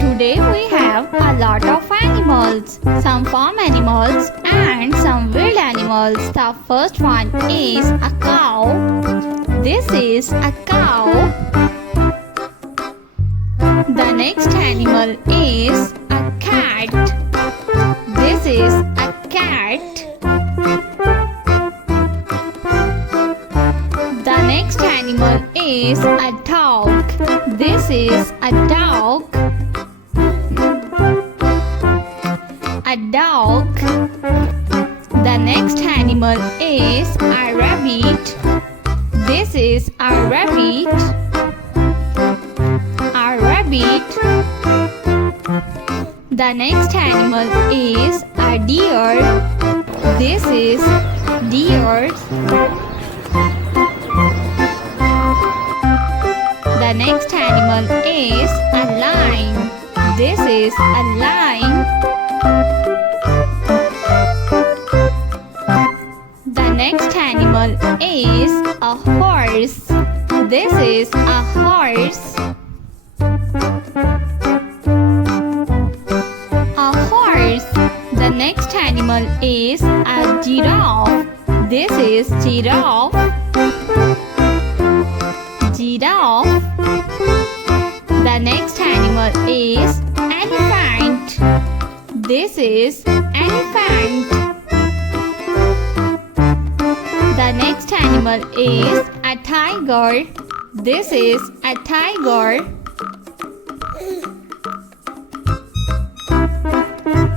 Today we have a lot of animals, some farm animals and some wild animals. The first one is a cow. This is a cow. The next animal is a cat. This is a cat. The next animal is a dog. This is a dog. A dog. The next animal is a rabbit. This is a rabbit. A rabbit. The next animal is a deer. This is deer. The next animal is a lion. This is a lion. The next animal is a horse. This is a horse. A horse. The next animal is a giraffe. This is giraffe. Giraffe. The next animal is elephant. This is elephant. The next animal is a tiger. This is a tiger.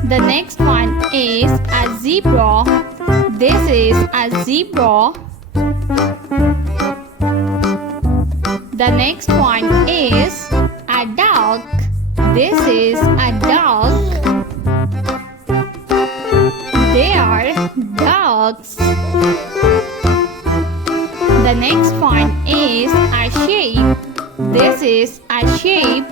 The next one is a zebra. This is a zebra. The next one is a dog. This is a dog. They are dogs. The next one is a sheep. This is a sheep.